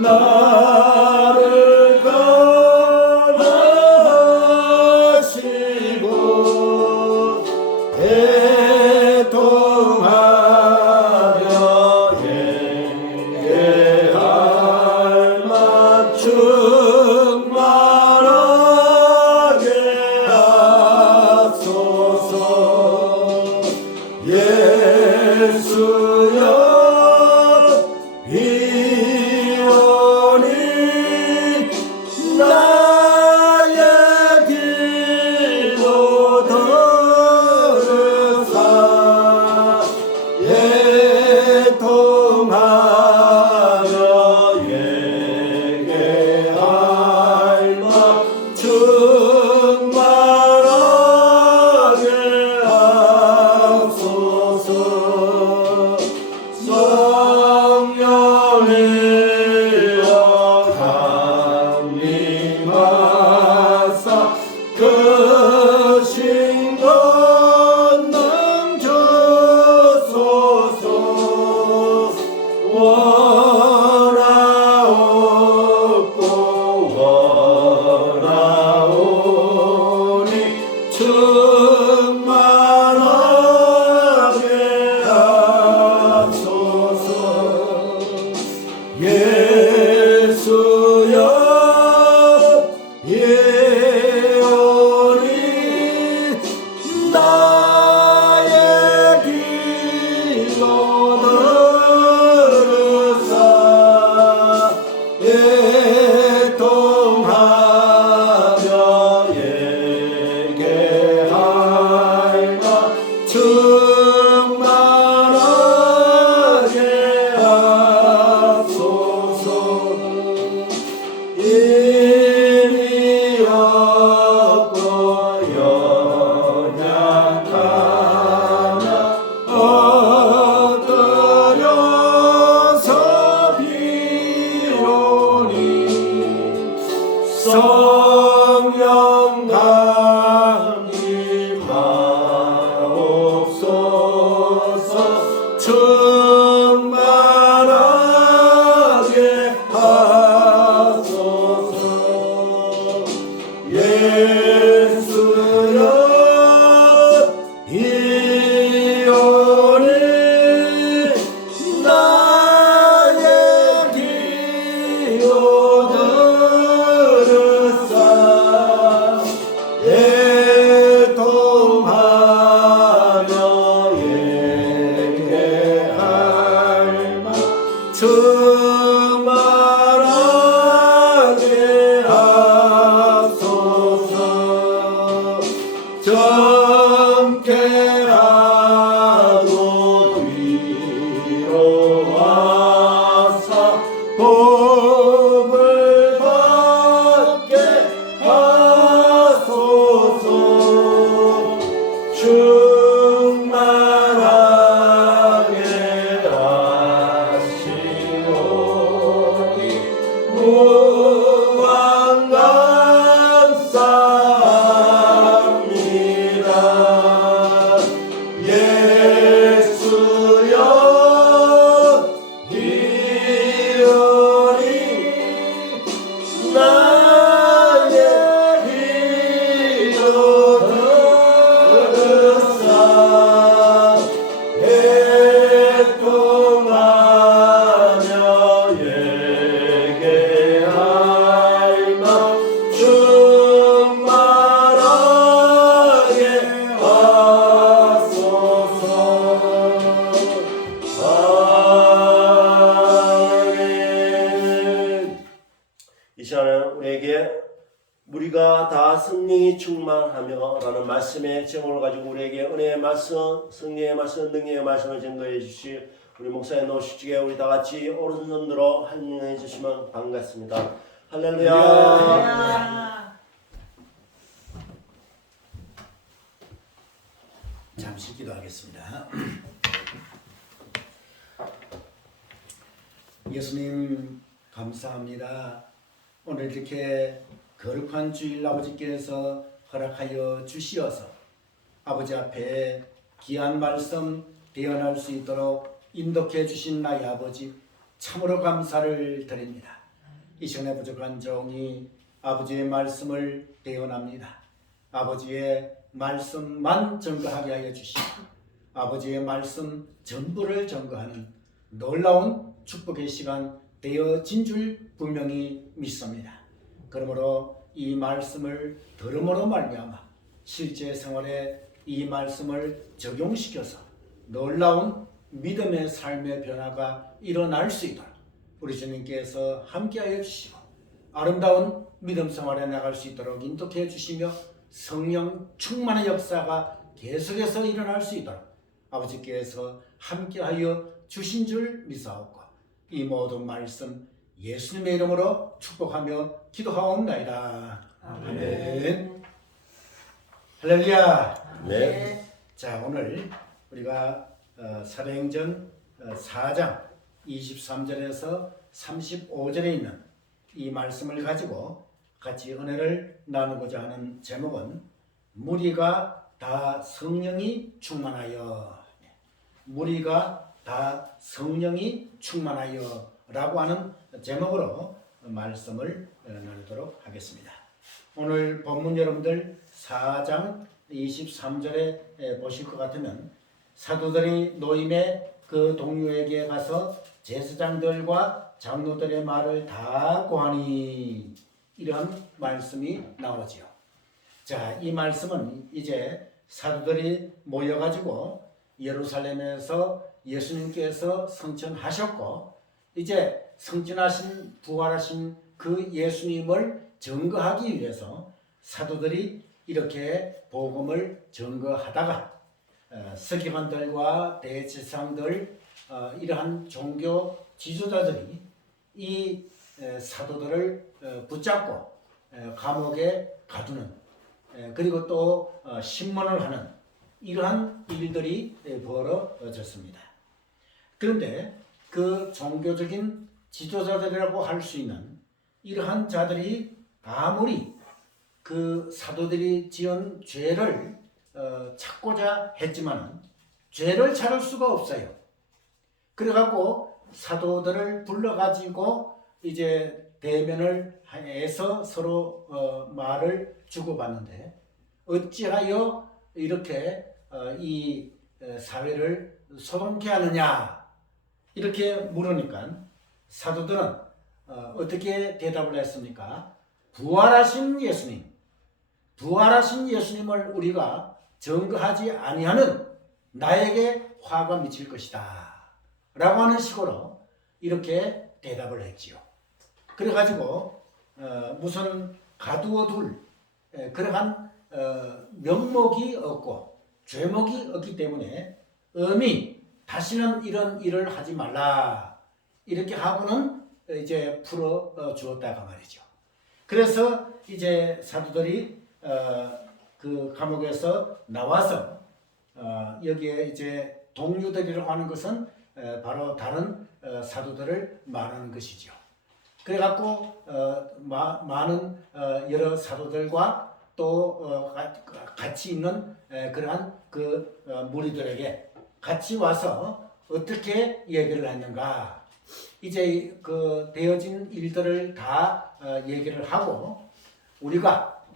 나를 감하시고 애통하며 예배할 만 충만하게 하소서. 예수여 이원이 나의 기도 들으사 애통하며 예배할 만 충만하게 하소서. 성령이여 강림하사 그 신권능 주소서. 원하옵고 원하오니 충만하게 하소서. 예수여 예언이 나의 기도 들으사 애통하며 예배할 만 충만하게 하소서. 힘이 없고 연약하나 엎드려서 비오니 성령 강림하옵소서. 충만하게 하소서. 예수여 이오니 나의 기도 들으사 애통하며 예배할 만 충만하게 하소서. 젊게 하고 위로하사 복을 받게 하소서. 충만하게 하시오니 무한 감사합니다. 예수여 이오니 나의 기도 들으사 애통하며 예배할 만 충만하게 하소서. 아멘. 이 시간에 우리에게 우리가 다 성령이 충만하며 라는 말씀의 제목을 가지고 우리에게 은혜의 말씀, 승리의 말씀, 능력의 말씀을 전도해 주실 우리 목사님 노시직에 우리 다 같이 오른손 들어 환영해 주시면 반갑습니다. 할렐루야. 잠시 기도하겠습니다. 예수님 감사합니다. 오늘 이렇게 거룩한 주일 아버지께서 허락하여 주시어서 아버지 앞에 귀한 말씀 대언할 수 있도록 인도해 주신 나의 아버지 참으로 감사를 드립니다. 이 시간에 부족한 종이 아버지의 말씀을 대언합니다. 아버지의 말씀만 증거하게 하여 주시고 아버지의 말씀 전부를 증거하는 놀라운 축복의 시간 되어진 줄 분명히 믿습니다. 그러므로 이 말씀을 들음으로 말미암아 실제 생활에 이 말씀을 적용시켜서 놀라운 믿음의 삶의 변화가 일어날 수 있도록 우리 주님께서 함께하여 주시고 아름다운 믿음 생활에 나갈 수 있도록 인도해 주시며 성령 충만의 역사가 계속해서 일어날 수 있도록 아버지께서 함께하여 주신 줄 믿사옵고 이 모든 말씀 예수님의 이름으로 축복하며 기도하옵나이다. 아멘. 할렐루야. 네. 자, 오늘 우리가 사도행전 4장 23절에서 35절에 있는 이 말씀을 가지고 같이 은혜를 나누고자 하는 제목은 무리가 다 성령이 충만하여, 무리가 다 성령이 충만하여 라고 하는 제목으로 말씀을 나누도록 하겠습니다. 오늘 본문 여러분들 4장 23절에 보실 것 같으면 사도들이 노임의 그 동료에게 가서 제사장들과 장로들의 말을 다 고하니 이런 말씀이 나오지요. 자, 이 말씀은 이제 사도들이 모여가지고 예루살렘에서 예수님께서 성천하셨고 이제 성천하신 부활하신 그 예수님을 증거하기 위해서 사도들이 이렇게 복음을 증거하다가 서기관들과 대제사장들 이러한 종교 지도자들이 이 사도들을 붙잡고 감옥에 가두는 그리고 또 신문을 하는 이러한 일들이 벌어졌습니다. 그런데 그 종교적인 지도자들이라고 할 수 있는 이러한 자들이 아무리 그 사도들이 지은 죄를 찾고자 했지만 죄를 찾을 수가 없어요. 그래갖고 사도들을 불러가지고 이제 대면을 해서 서로 말을 주고받는데 어찌하여 이렇게 이 사회를 소동케 하느냐 이렇게 물으니까 사도들은 어떻게 대답을 했습니까? 부활하신 예수님을 우리가 증거하지 아니하는 나에게 화가 미칠 것이다 라고 하는 식으로 이렇게 대답을 했지요. 그래가지고 무슨 가두어둘 그러한 명목이 없고 죄목이 없기 때문에 엄히 다시는 이런 일을 하지 말라 이렇게 하고는 이제 풀어 주었다가 말이죠. 그래서 이제 사도들이 그 감옥에서 나와서 여기에 이제 동료들이라고 하는 것은 바로 다른 사도들을 말하는 것이죠. 그래갖고 많은 여러 사도들과 또 같이 있는 그러한 그 무리들에게 같이 와서 어떻게 얘기를 했는가 이제 그 되어진 일들을 다 얘기를 하고 우리가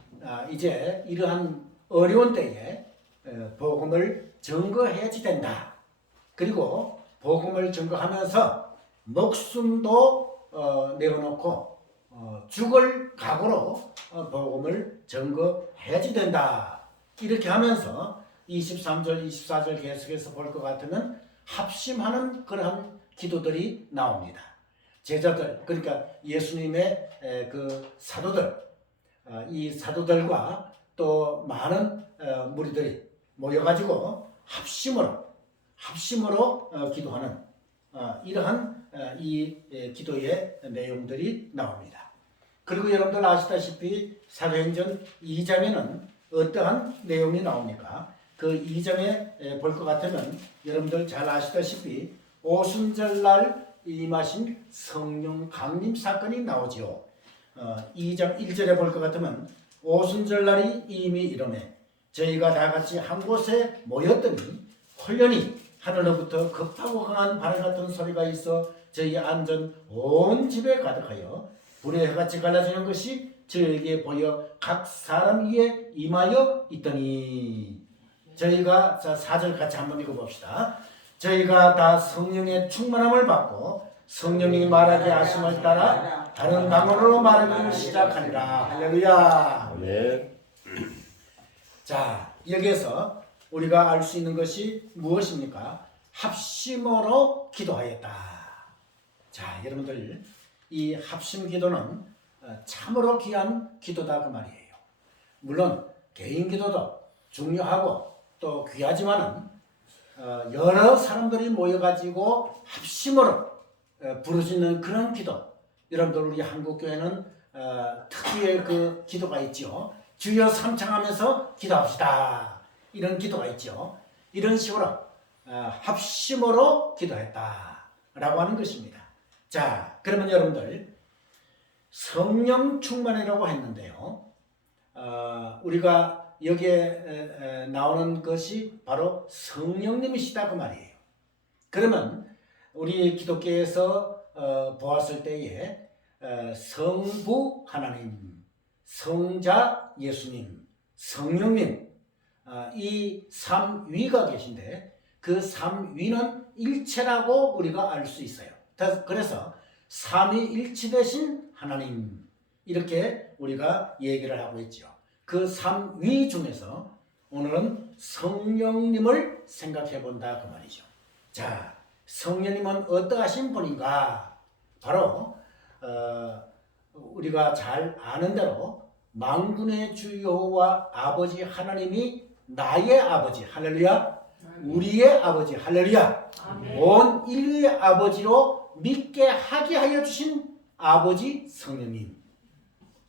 이제 이러한 어려운 때에 복음을 증거해야지 된다. 그리고 복음을 증거하면서 목숨도 내어놓고 죽을 각오로 복음을 증거해야지 된다. 이렇게 하면서 23절, 24절 계속해서 볼 것 같으면 합심하는 그러한 기도들이 나옵니다. 제자들, 그러니까 예수님의 그 사도들, 이 사도들과 또 많은 무리들이 모여가지고 합심으로 기도하는 이러한 이 기도의 내용들이 나옵니다. 그리고 여러분들 아시다시피 사도행전 2장에는 어떠한 내용이 나옵니까? 그 2장에 볼 것 같으면 여러분들 잘 아시다시피 오순절날 임하신 성령 강림 사건이 나오죠. 2장 1절에 볼 것 같으면 오순절날이 이미 이르매 저희가 다 같이 한 곳에 모였더니 홀연히 하늘로부터 급하고 강한 바람 같은 소리가 있어 저희 앉은 온 집에 가득하여 불의 해같이 갈라지는 것이 저에게 보여 각 사람 위에 임하여 있더니. 저희가 4절 같이 한번 읽어봅시다. 저희가 다 성령의 충만함을 받고 성령이 말하게 하심을 따라 다른 방언으로 말하기를 시작하니라. 할렐루야. 아멘. 자, 여기에서 우리가 알 수 있는 것이 무엇입니까? 합심으로 기도하였다. 자, 여러분들 이 합심 기도는 참으로 귀한 기도다 그 말이에요. 물론 개인 기도도 중요하고 또 귀하지만은 여러 사람들이 모여가지고 합심으로 부르짖는 그런 기도. 여러분들 우리 한국 교회는 특유의 그 기도가 있죠. 주여 삼창하면서 기도합시다. 이런 기도가 있죠. 이런 식으로 합심으로 기도했다라고 하는 것입니다. 자, 그러면 여러분들 성령 충만이라고 했는데요. 우리가 여기에 나오는 것이 바로 성령님이시다 그 말이에요. 그러면 우리 기독교에서 보았을 때에 성부 하나님, 성자 예수님, 성령님 이 삼위가 계신데 그 삼위는 일체라고 우리가 알 수 있어요. 그래서 삼위일체 되신 하나님 이렇게 우리가 얘기를 하고 있죠. 그 삼위 중에서 오늘은 성령님을 생각해 본다 그 말이죠. 자, 성령님은 어떠하신 분인가? 바로 우리가 잘 아는 대로 만군의 주 여호와 아버지 하나님이 나의 아버지 할렐루야, 우리의 아버지 할렐루야, 온 인류의 아버지로 믿게 하게 하여 주신 아버지 성령님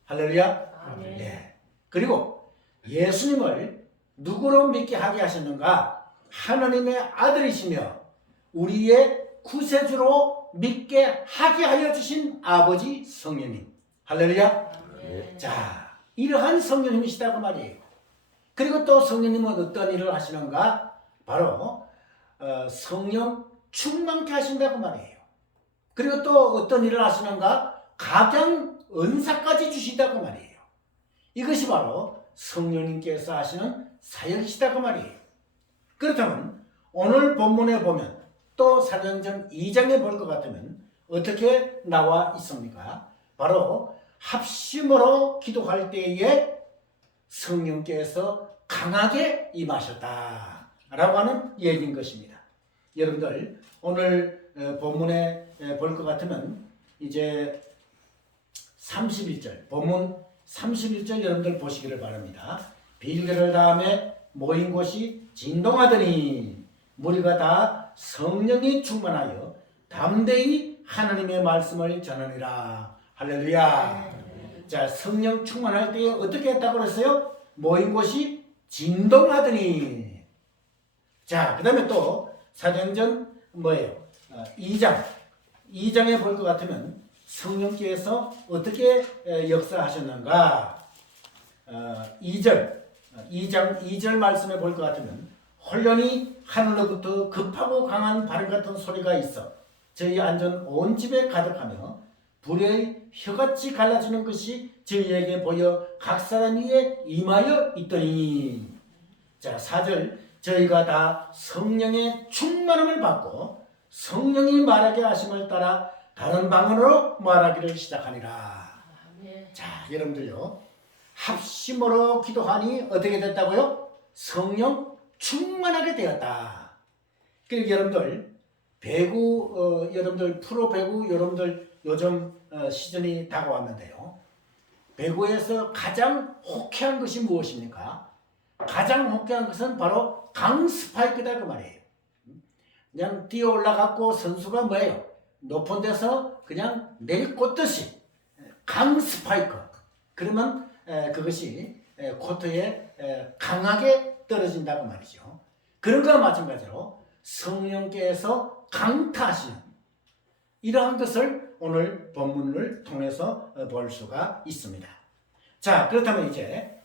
할렐루야. 네. 그리고 예수님을 누구로 믿게 하게 하셨는가? 하나님의 아들이시며 우리의 구세주로 믿게 하게 하여 주신 아버지 성령님 할렐루야. 자, 이러한 성령님이시다고 말이에요. 그리고 또 성령님은 어떤 일을 하시는가? 바로 성령 충만케 하신다고 말이에요. 그리고 또 어떤 일을 하시는가? 각양 은사까지 주신다고 말이에요. 이것이 바로 성령님께서 하시는 사역이시다고 말이에요. 그렇다면 오늘 본문에 보면 또 사도행전 2장에 볼 것 같으면 어떻게 나와 있습니까? 바로 합심으로 기도할 때에 성령께서 강하게 임하셨다 라고 하는 얘기인 것입니다. 여러분들 오늘 본문에 볼 것 같으면 이제 31절 본문 31절 여러분들 보시기를 바랍니다. 빌개를 다음에 모인 곳이 진동하더니 무리가 다 성령이 충만하여 담대히 하나님의 말씀을 전하니라. 할렐루야. 자, 성령 충만할 때 어떻게 했다고 그랬어요? 모인 곳이 진동하더니. 자, 그 다음에 또 사도행전 뭐예요? 2장에 볼 것 같으면 성령께서 어떻게 역사하셨는가? 2장 2절 말씀에 볼 것 같으면 홀련히 하늘로부터 급하고 강한 바람 같은 소리가 있어 저희 앉은 온 집에 가득하며 불의 혀같이 갈라지는 것이 저희에게 보여 각 사람 위에 임하여 있더니. 자, 4절 저희가 다 성령의 충만함을 받고 성령이 말하게 하심을 따라 다른 방언으로 말하기를 시작하니라. 자, 여러분들요, 합심으로 기도하니 어떻게 됐다고요? 성령 충만하게 되었다. 그리고 여러분들 배구 여러분들 프로 배구 여러분들 요즘 시즌이 다가왔는데요. 배구에서 가장 호쾌한 것이 무엇입니까? 가장 호쾌한 것은 바로 강 스파이크다 그 말이에요. 그냥 뛰어 올라갔고 선수가 뭐예요? 높은 데서 그냥 내리꽂듯이 강 스파이크. 그러면 그것이 코트에 강하게 떨어진다고 말이죠. 그런 것과 마찬가지로 성령께서 강타하시는 이러한 것을 오늘 본문을 통해서 볼 수가 있습니다. 자, 그렇다면 이제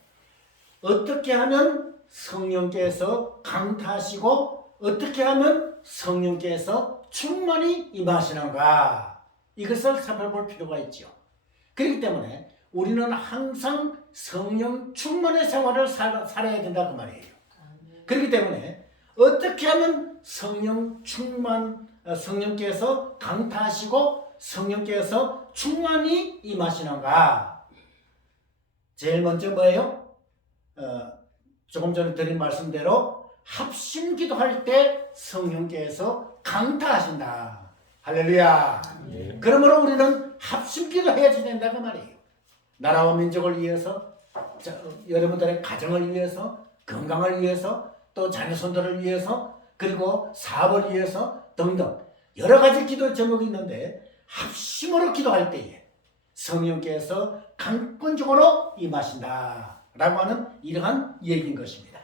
어떻게 하면 성령께서 강타하시고 어떻게 하면 성령께서 충만히 임하시는가, 이것을 살펴볼 필요가 있죠. 그렇기 때문에 우리는 항상 성령 충만의 생활을 살아야 된다 그 말이에요. 그렇기 때문에 어떻게 하면 성령 충만, 성령께서 강타하시고 성령께서 충만히 임하시는가? 제일 먼저 뭐예요? 조금 전에 드린 말씀대로 합심 기도할 때 성령께서 강타하신다. 할렐루야. 예. 그러므로 우리는 합심 기도해야지 된다 그 말이에요. 나라와 민족을 위해서, 여러분들의 가정을 위해서, 건강을 위해서, 또 자녀손들을 위해서, 그리고 사업을 위해서 등등 여러 가지 기도 제목이 있는데 합심으로 기도할 때에 성령께서 강권적으로 임하신다 라고 하는 이러한 얘기인 것입니다.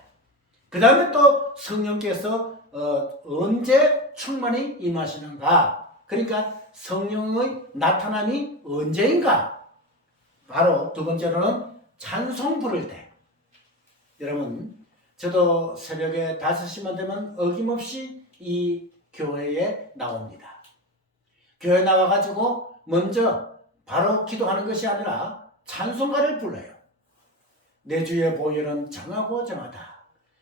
그 다음에 또 성령께서 언제 충만히 임하시는가? 그러니까 성령의 나타남이 언제인가? 바로 두 번째로는 찬송 부를 때. 여러분, 저도 새벽에 5시만 되면 어김없이 이 교회에 나옵니다. 교회 나와가지고 먼저 바로 기도하는 것이 아니라 찬송가를 불러요. 내 주의 보혈은 정하고 정하다.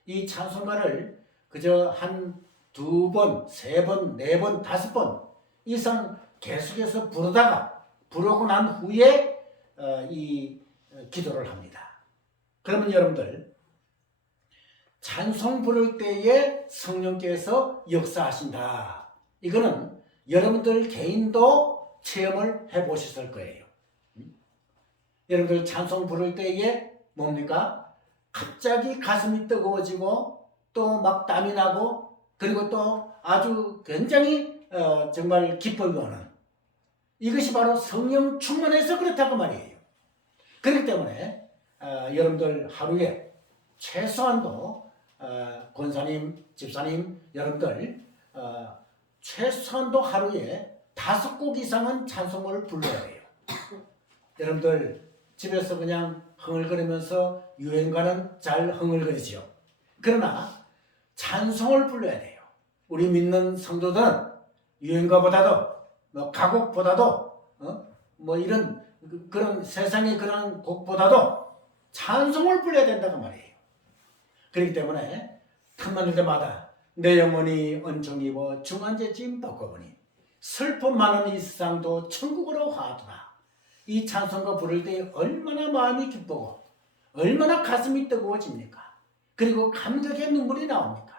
이 찬송가를 그저 한 2번, 3번, 4번, 5번 이상 계속해서 부르고 난 후에 이 기도를 합니다. 그러면 여러분들 찬송 부를 때에 성령께서 역사하신다. 이거는 여러분들 개인도 체험을 해보셨을 거예요. 여러분들 찬송 부를 때에 뭡니까? 갑자기 가슴이 뜨거워지고 또 막 땀이 나고 그리고 또 아주 굉장히 정말 기쁨이 오는 이것이 바로 성령 충만해서 그렇다고 말이에요. 그렇기 때문에 여러분들 하루에 최소한도 권사님, 집사님 여러분들 최소한도 하루에 5곡 이상은 찬송을 불러야 해요. 여러분들 집에서 그냥 흥얼거리면서 유행가는 잘 흥얼거리죠. 그러나 찬송을 불러야 돼요. 우리 믿는 성도들은 유행가보다도 가곡보다도 뭐 이런 그런 세상의 그런 곡보다도 찬송을 불러야 된다고 말이에요. 그렇기 때문에 틈만 날 때마다 내 영혼이 은총 입어 중한제 짐 벗고보니 슬픔 많은 이 세상도 천국으로 화두라. 이 찬송가 부를 때 얼마나 마음이 기쁘고 얼마나 가슴이 뜨거워집니까? 그리고 감격의 눈물이 나옵니까?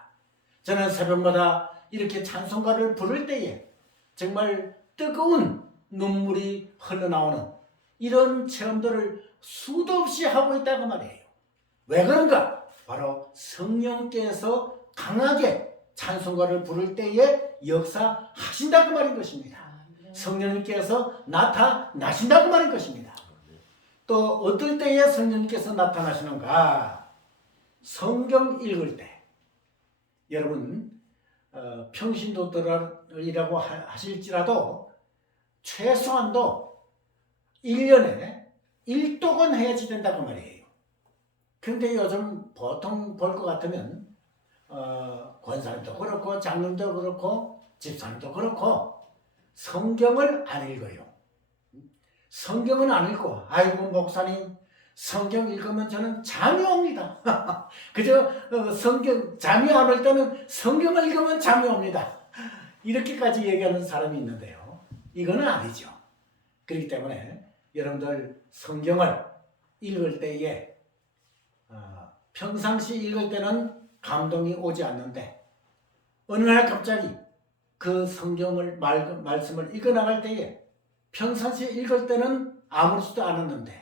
저는 새벽마다 이렇게 찬송가를 부를 때에 정말 뜨거운 눈물이 흘러나오는 이런 체험들을 수도 없이 하고 있다고 말이에요. 왜 그런가? 바로 성령께서 강하게 찬송가를 부를 때에 역사하신다고 말인 것입니다. 성령님께서 나타나신다고 말인 것입니다. 또 어떨 때에 성령님께서 나타나시는가? 성경 읽을 때. 여러분 평신도들이라고 하실지라도 최소한도 1년에 1독은 해야지 된다고 말이에요. 그런데 요즘 보통 볼 것 같으면 권사님도 그렇고 장로도 그렇고 집사님도 그렇고 성경을 안 읽어요. 성경은 안 읽고 아이고 목사님 성경 읽으면 저는 잠이 옵니다. 그저 성경 잠이 안 올 때는 성경을 읽으면 잠이 옵니다. 이렇게까지 얘기하는 사람이 있는데요. 이거는 아니죠. 그렇기 때문에 여러분들 성경을 읽을 때에 평상시 읽을 때는 감동이 오지 않는데 어느 날 갑자기 그 성경을 말씀을 읽어나갈 때에 평상시 읽을 때는 아무렇지도 않았는데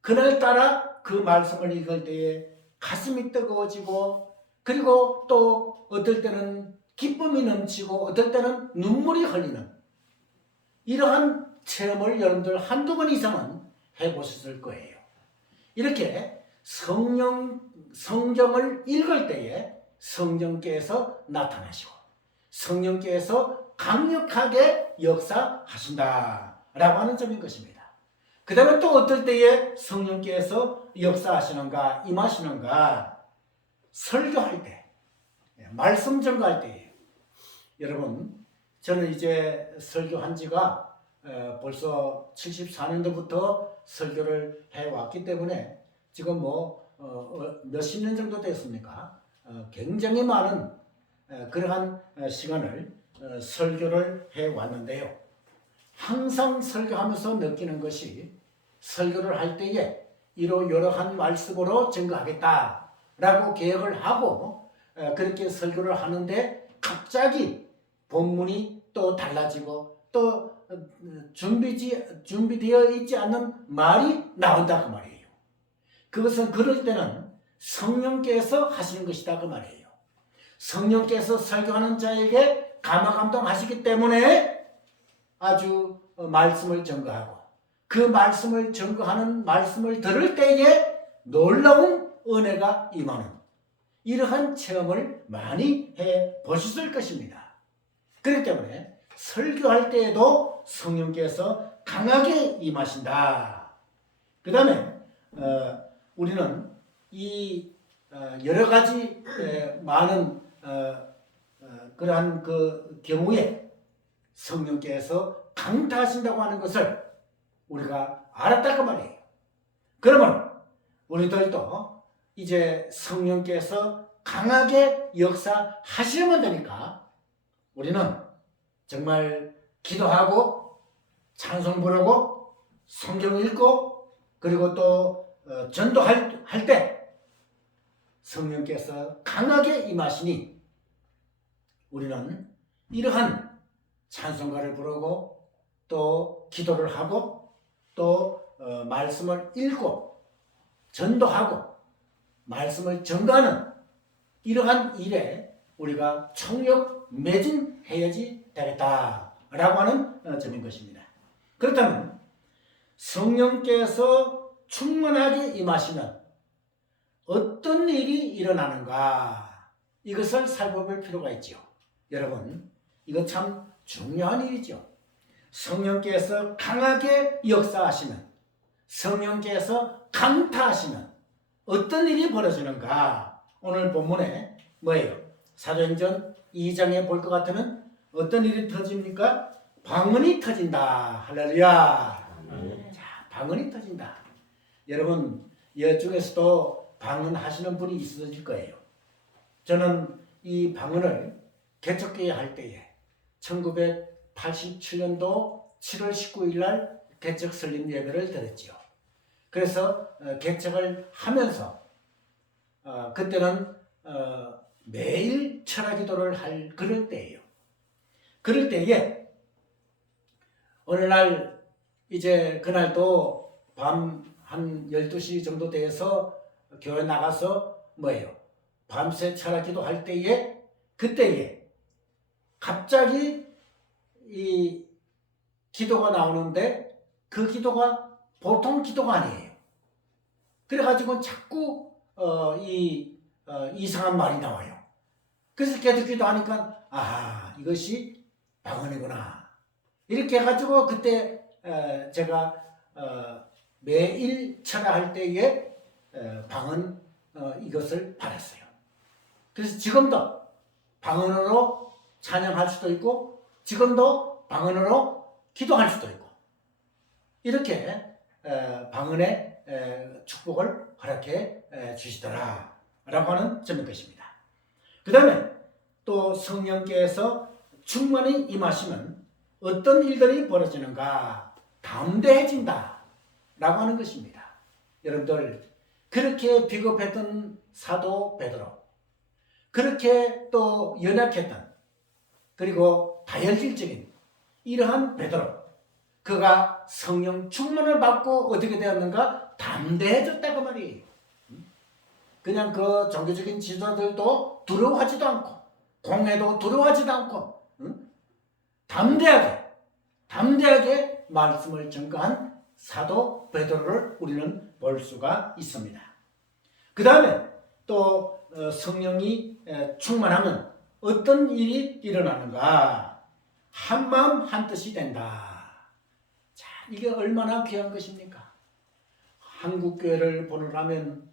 그날따라 그 말씀을 읽을 때에 가슴이 뜨거워지고 그리고 또 어떨 때는 기쁨이 넘치고 어떨 때는 눈물이 흘리는 이러한 체험을 여러분들 한두 번 이상은 해보셨을 거예요. 이렇게 성경을 읽을 때에 성령께서 나타나시고 성령께서 강력하게 역사하신다라고 하는 점인 것입니다. 그 다음에 또 어떨 때에 성령께서 역사하시는가 임하시는가? 설교할 때, 말씀 전가할 때예요. 여러분 저는 이제 설교한 지가 벌써 74년도부터 설교를 해왔기 때문에 지금 몇십 년 정도 됐습니까? 굉장히 많은 그러한 시간을 설교를 해왔는데요. 항상 설교하면서 느끼는 것이 설교를 할 때에 이러한 말씀으로 증거하겠다라고 계획을 하고 그렇게 설교를 하는데 갑자기 본문이 또 달라지고 또 준비되어 있지 않는 말이 나온다 그 말이에요. 그것은 그럴 때는 성령께서 하시는 것이다 그 말이에요. 성령께서 설교하는 자에게 감화감동하시기 때문에 아주 말씀을 전거하고 그 말씀을 전거하는 말씀을 들을 때에 놀라운 은혜가 임하는 이러한 체험을 많이 해 보셨을 것입니다. 그렇기 때문에 설교할 때에도 성령께서 강하게 임하신다. 그 다음에 우리는 이 여러 가지 많은 그러한 그 경우에 성령께서 강타하신다고 하는 것을 우리가 알았다고 말이에요. 그러면 우리들도 이제 성령께서 강하게 역사하시면 되니까 우리는 정말 기도하고 찬송 부르고 성경 읽고 그리고 또 전도할 때 성령께서 강하게 임하시니 우리는 이러한 찬송가를 부르고 또 기도를 하고 또 말씀을 읽고 전도하고 말씀을 전가하는 이러한 일에 우리가 총력 매진해야지 되겠다라고 하는 점인 것입니다. 그렇다면 성령께서 충만하게 임하시면 어떤 일이 일어나는가 이것을 살펴볼 필요가 있죠. 여러분 이거 참 중요한 일이죠. 성령께서 강하게 역사하시면 성령께서 강타하시면 어떤 일이 벌어지는가 오늘 본문에 뭐예요? 사도행전 2장에 볼 것 같으면 어떤 일이 터집니까? 방언이 터진다. 할렐루야. 자, 방언이 터진다. 여러분 이중에서도 방언하시는 분이 있으실 거예요. 저는 이 방언을 개척교회 할 때에 1987년도 7월 19일 날 개척 설립 예배를 드렸지요. 그래서 개척을 하면서 그때는 매일 철학 기도를 할 그럴 때예요. 그럴 때에 어느 날 이제 그날도 밤 한 12시 정도 돼서 교회 나가서 뭐예요? 밤새 철학 기도 할 때에 그때에 갑자기 이 기도가 나오는데 그 기도가 보통 기도가 아니에요. 그래가지고 자꾸 이상한 말이 나와요. 그래서 계속 기도하니까 이것이 방언이구나. 이렇게 해가지고 그때 제가 매일 철야할 때에 방언 이것을 받았어요. 그래서 지금도 방언으로 찬양할 수도 있고 지금도 방언으로 기도할 수도 있고 이렇게 방언의 축복을 허락해 주시더라 라고 하는 점인 것입니다. 그 다음에 또 성령께서 충만히 임하시면 어떤 일들이 벌어지는가? 담대해진다 라고 하는 것입니다. 여러분들 그렇게 비겁했던 사도 베드로 그렇게 또 연약했던 그리고 다혈질적인 이러한 베드로 그가 성령 충만을 받고 어떻게 되었는가? 담대해졌다고 말이에요. 그냥 그 종교적인 지도자들도 두려워하지도 않고 공회도 두려워하지도 않고 담대하게 말씀을 전가한 사도 베드로를 우리는 볼 수가 있습니다. 그 다음에 또 성령이 충만하면 어떤 일이 일어나는가? 한마음 한뜻이 된다. 자, 이게 얼마나 귀한 것입니까? 한국 교회를 보느라면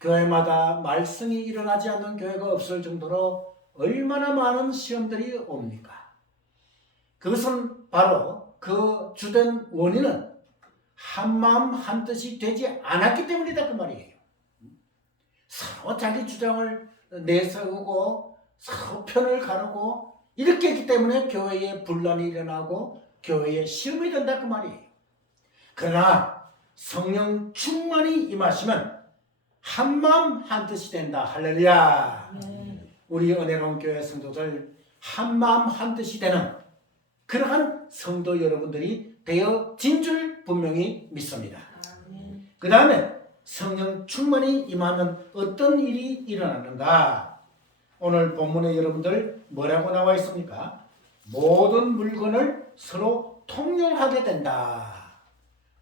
교회마다 말씀이 일어나지 않는 교회가 없을 정도로 얼마나 많은 시험들이 옵니까? 그것은 바로 그 주된 원인은 한마음 한뜻이 되지 않았기 때문이다 그 말이에요. 서로 자기 주장을 내세우고 서로 편을 가르고 이렇게 했기 때문에 교회에 분란이 일어나고 교회에 시험이 된다 그 말이에요. 그러나 성령 충만이 임하시면 한마음 한뜻이 된다. 할렐루야. 우리 은혜로운 교회 성도들 한마음 한뜻이 되는 그러한 성도 여러분들이 되어진 줄 분명히 믿습니다. 그 다음에 성령 충만이 임하면 어떤 일이 일어나는가? 오늘 본문에 여러분들 뭐라고 나와 있습니까? 모든 물건을 서로 통용하게 된다.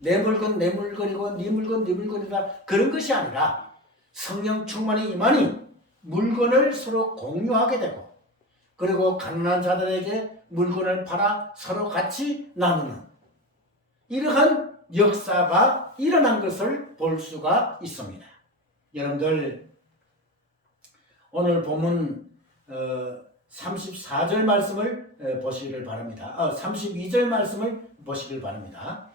내 물건 내 물건이고 네 물건 네 물건이다 그런 것이 아니라 성령 충만이 임하니 물건을 서로 공유하게 되고 그리고 가난한 자들에게 물건을 팔아 서로 같이 나누는 이러한 역사가 일어난 것을 볼 수가 있습니다. 여러분들 오늘 본문 34절 말씀을 보시기를 바랍니다. 32절 말씀을 보시길 바랍니다.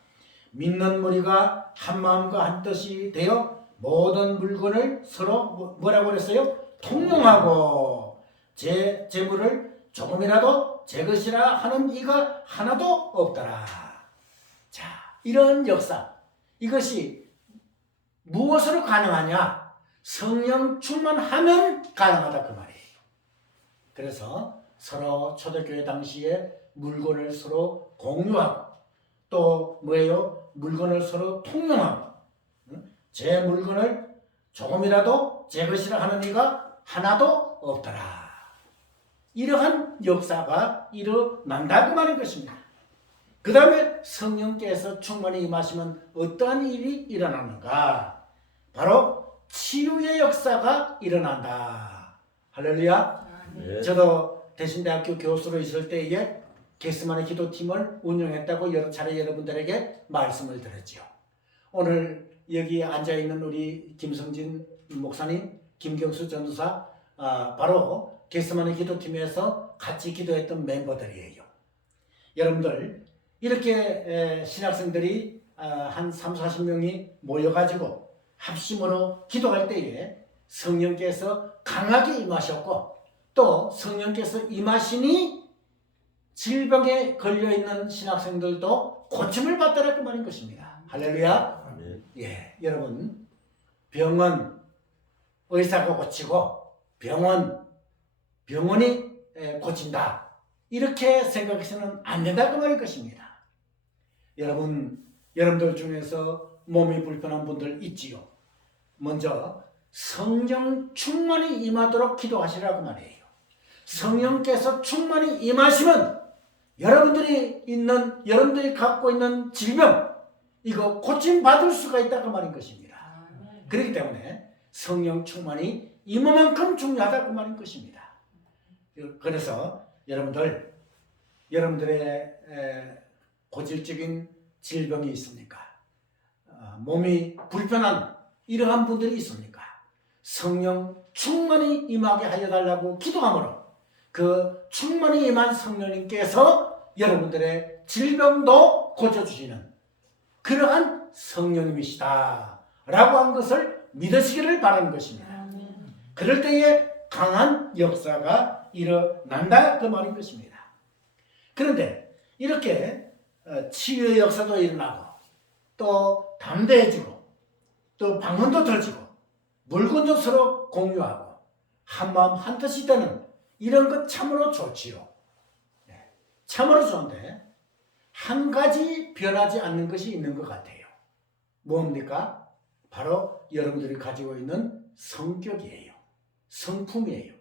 믿는 무리가 한 마음과 한 뜻이 되어 모든 물건을 서로 뭐라고 그랬어요? 통용하고 제 재물을 조금이라도 제 것이라 하는 이가 하나도 없더라. 자, 이런 역사 이것이 무엇으로 가능하냐? 성령 충만하면 가능하다 그 말이에요. 그래서 서로 초대교회 당시에 물건을 서로 공유하고 또 뭐예요? 물건을 서로 통용하고 제 물건을 조금이라도 제 것이라 하는 이가 하나도 없더라. 이러한 역사가 일어난다 그 말인 것입니다. 그 다음에 성령께서 충만히 임하시면 어떠한 일이 일어나는가? 바로 치유의 역사가 일어난다. 할렐루야. 네. 저도 대신대학교 교수로 있을 때에 게스만의 기도팀을 운영했다고 여러 차례 여러분들에게 말씀을 드렸지요. 오늘 여기 앉아있는 우리 김성진 목사님, 김경수 전도사 바로 게스만의 기도팀에서 같이 기도했던 멤버들이에요. 여러분들 이렇게 신학생들이 한 3, 40명이 모여가지고 합심으로 기도할 때에 성령께서 강하게 임하셨고 또 성령께서 임하시니 질병에 걸려있는 신학생들도 고침을 받더라 그 말인 것입니다. 할렐루야. 아멘. 예, 여러분 병은 의사가 고치고 병원이 고친다 이렇게 생각해서는 안 된다 그 말인 것입니다. 여러분들 중에서 몸이 불편한 분들 있지요. 먼저 성령 충만히 임하도록 기도하시라고 말이에요. 성령께서 충만히 임하시면 여러분들이 갖고 있는 질병 이거 고침 받을 수가 있다 그 말인 것입니다. 그렇기 때문에 성령 충만이 임만큼 중요하다 그 말인 것입니다. 그래서 여러분들의 고질적인 질병이 있습니까? 몸이 불편한 이러한 분들이 있습니까? 성령 충만히 임하게 하여 달라고 기도함으로 그 충만히 임한 성령님께서 여러분들의 질병도 고쳐주시는 그러한 성령님이시다 라고 한 것을 믿으시기를 바라는 것입니다. 그럴 때에 강한 역사가 일어난다 그 말인 것입니다. 그런데 이렇게 치유의 역사도 일어나고 또 담대해지고 또 방언도 들어지고 물건도 서로 공유하고 한마음 한뜻이 되는 이런 것 참으로 좋지요. 참으로 좋은데 한 가지 변하지 않는 것이 있는 것 같아요. 뭡니까? 바로 여러분들이 가지고 있는 성격이에요. 성품이에요.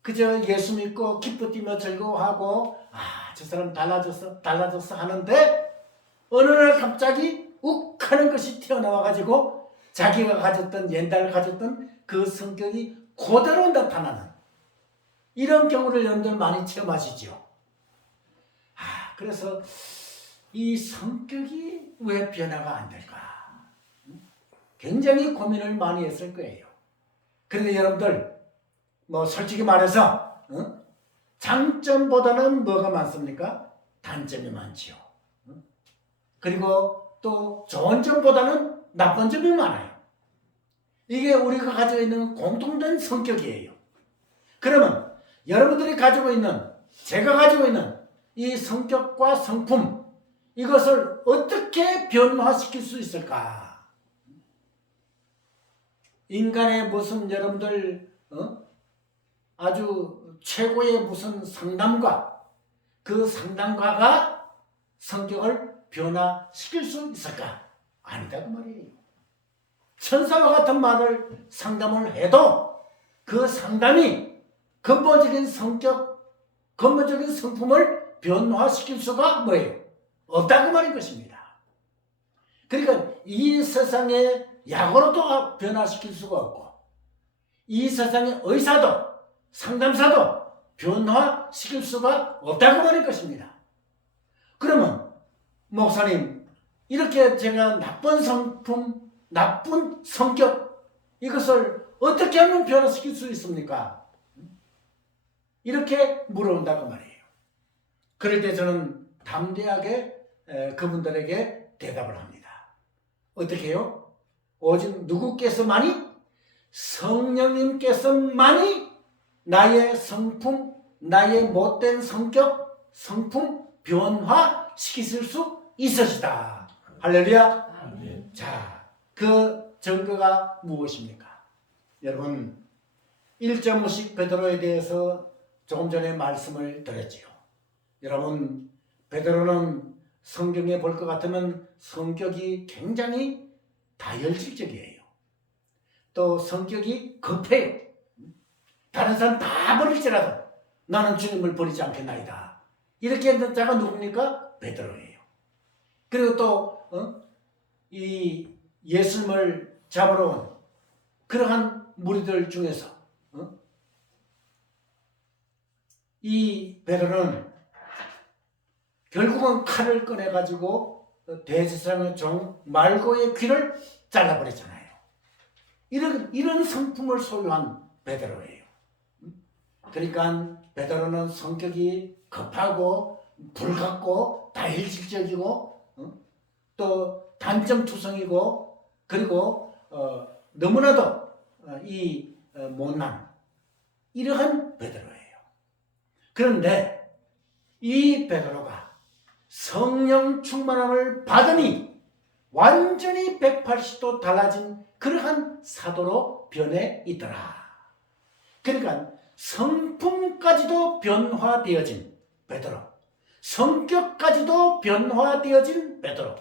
그저 예수 믿고 기쁘 뛰며 즐거워하고 저 사람 달라졌어 하는데 어느 날 갑자기 욱 하는 것이 튀어나와가지고 자기가 가졌던 옛날 가졌던 그 성격이 그대로 나타나는 이런 경우를 여러분들 많이 체험하시죠. 그래서 이 성격이 왜 변화가 안 될까? 굉장히 고민을 많이 했을 거예요. 그런데 여러분들 솔직히 말해서 장점보다는 뭐가 많습니까? 단점이 많지요. 그리고 또 좋은 점보다는 나쁜 점이 많아요. 이게 우리가 가지고 있는 공통된 성격이에요. 그러면 여러분들이 가지고 있는, 제가 가지고 있는 이 성격과 성품, 이것을 어떻게 변화시킬 수 있을까? 인간의 무슨 여러분들 아주 최고의 무슨 상담가, 그 상담가가 성격을 변화시킬 수 있을까? 아니다 그 말이에요. 천사와 같은 말을 상담을 해도 그 상담이 근본적인 성격, 근본적인 성품을 변화시킬 수가 뭐예요? 없다고 말인 것입니다. 그러니까 이 세상의 약으로도 변화시킬 수가 없고, 이 세상의 의사도 상담사도 변화시킬 수가 없다고 말인 것입니다. 그러면 목사님, 이렇게 제가 나쁜 성품, 나쁜 성격, 이것을 어떻게 하면 변화시킬 수 있습니까? 이렇게 물어본다고 말이에요. 그럴 때 저는 담대하게 그분들에게 대답을 합니다. 어떻게 해요? 오직 누구께서만이? 성령님께서만이 나의 성품, 나의 못된 성격, 성품 변화시키실 수 있으시다. 할렐루야. 자, 그 증거가 무엇입니까? 여러분, 1.5씩 베드로에 대해서 조금 전에 말씀을 드렸지요. 여러분, 베드로는 성경에 볼 것 같으면 성격이 굉장히 다혈질적이에요. 또 성격이 급해요. 다른 사람 다 버릴지라도 나는 주님을 버리지 않겠나이다. 이렇게 했던 자가 누굽니까? 베드로예요. 그리고 또 이 예수님을 잡으러 온 그러한 무리들 중에서 이 베드로는 결국은 칼을 꺼내가지고 대제사장의 종 말고의 귀를 잘라버렸잖아요. 이런 성품을 소유한 베드로예요. 그러니까 베드로는 성격이 급하고 불같고 다혈질적이고 또 단점투성이고 그리고 너무나도 못난 이러한 베드로예요. 그런데 이 베드로가 성령 충만함을 받으니 완전히 180도 달라진 그러한 사도로 변해 있더라. 그러니까 성품까지도 변화되어진 베드로, 성격까지도 변화되어진 베드로,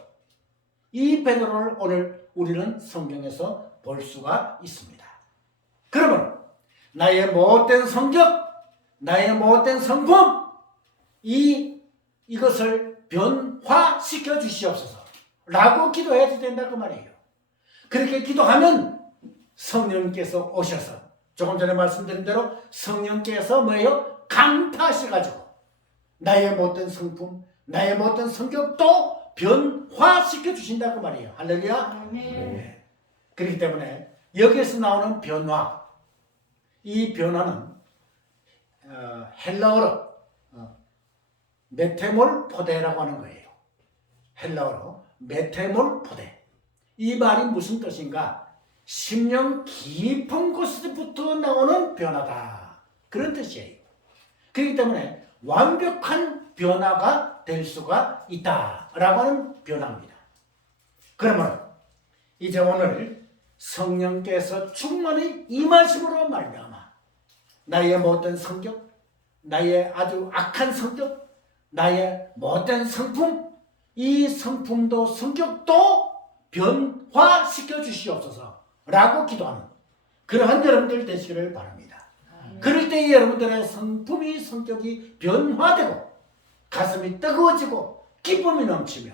이 베드로를 오늘 우리는 성경에서 볼 수가 있습니다. 그러면 나의 못된 성격, 나의 못된 성품, 이것을 변화시켜 주시옵소서 라고 기도해야 된다 그 말이에요. 그렇게 기도하면 성령께서 오셔서 조금 전에 말씀드린 대로 성령께서 뭐예요? 강타하셔가지고 나의 못된 성품, 나의 못된 성격도 변화시켜 주신다 그 말이에요. 할렐루야. 네. 그렇기 때문에 여기에서 나오는 변화, 이 변화는 헬라어로 메테몰포데라고 하는 거예요. 헬라어로 메테몰포데. 이 말이 무슨 뜻인가? 심령 깊은 곳에서부터 나오는 변화다. 그런 뜻이에요. 그렇기 때문에 완벽한 변화가 될 수가 있다라고 하는 변화입니다. 그러면 이제 오늘 성령께서 충만히 임하심으로 말미암아 나의 못된 성격, 나의 아주 악한 성격, 나의 못된 성품, 이 성품도 성격도 변화시켜 주시옵소서 라고 기도하는 그러한 여러분들 되시기를 바랍니다. 그럴 때 여러분들의 성품이, 성격이 변화되고 가슴이 뜨거워지고 기쁨이 넘치며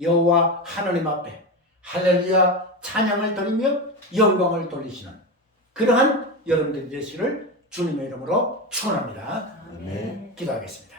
여호와 하나님 앞에 할렐루야 찬양을 드리며 영광을 돌리시는 그러한 여러분들 되시기를 주님의 이름으로 축원합니다. 기도하겠습니다.